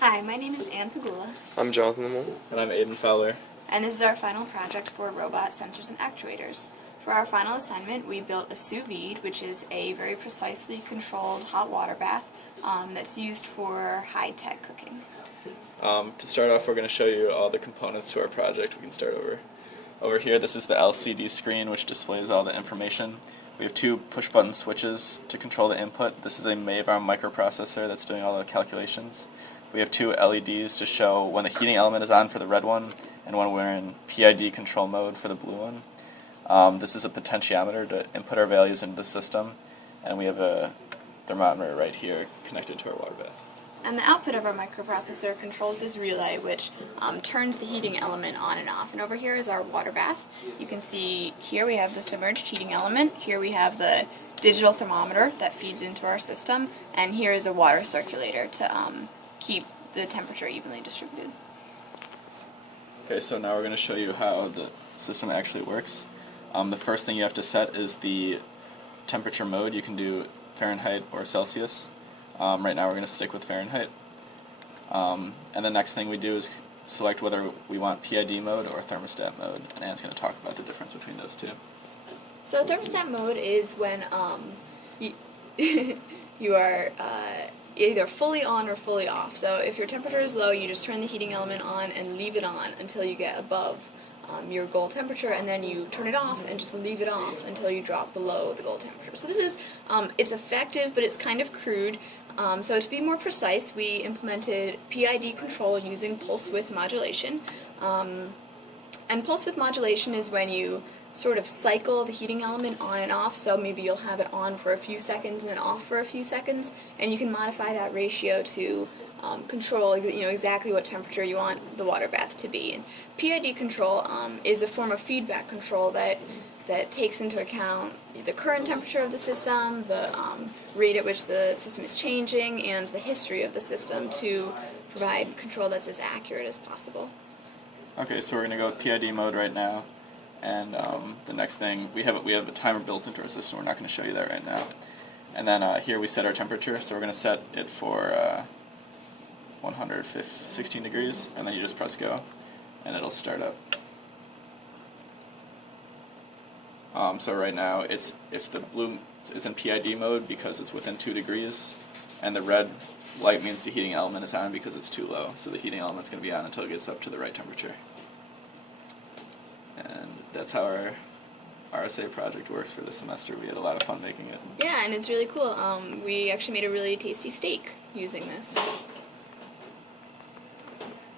Hi, my name is Ann Pigula, I'm Jonathan LeMoel. And I'm Aiden Fowler. and this is our final project for robot sensors and actuators. For our final assignment, we built a Sous vide, which is a very precisely controlled hot water bath that's used for high-tech cooking. To start off, we're going to show you all the components to our project. We can start over here. This is the LCD screen, which displays all the information. We have two push-button switches to control the input. This is a Maven microprocessor that's doing all the calculations. We have two LEDs to show when the heating element is on for the red one and when we're in PID control mode for the blue one. This is a potentiometer to input our values into the system, and we have a thermometer right here connected to our water bath. And the output of our microprocessor controls this relay, which turns the heating element on and off. And over here is our water bath. You can see here we have the submerged heating element. Here we have the digital thermometer that feeds into our system. And here is a water circulator to keep the temperature evenly distributed. Okay, so now we're going to show you how the system actually works. The first thing you have to set is the temperature mode. You can do Fahrenheit or Celsius. Right now we're going to stick with Fahrenheit. And the next thing we do is select whether we want PID mode or thermostat mode, and Anne's going to talk about the difference between those two. So thermostat mode is when you are either fully on or fully off. So if your temperature is low, you just turn the heating element on and leave it on until you get above your goal temperature, and then you turn it off and just leave it off until you drop below the goal temperature. So this is, it's effective, but it's kind of crude. So to be more precise, we implemented PID control using pulse width modulation. And pulse width modulation is when you sort of cycle the heating element on and off, so maybe you'll have it on for a few seconds and then off for a few seconds, and you can modify that ratio to control exactly what temperature you want the water bath to be. And PID control is a form of feedback control that takes into account the current temperature of the system, the rate at which the system is changing, and the history of the system to provide control that's as accurate as possible. Okay, so we're going to go with PID mode right now. And the next thing, we have a timer built into our system. We're not going to show you that right now. And then here we set our temperature. So we're going to set it for 116 degrees, and then you just press go, and it'll start up. So right now, if the blue is in PID mode because it's within 2 degrees, and the red light means the heating element is on because it's too low. So the heating element's going to be on until it gets up to the right temperature. And that's how our RSA project works for this semester. We had a lot of fun making it. Yeah, and it's really cool. We actually made a really tasty steak using this.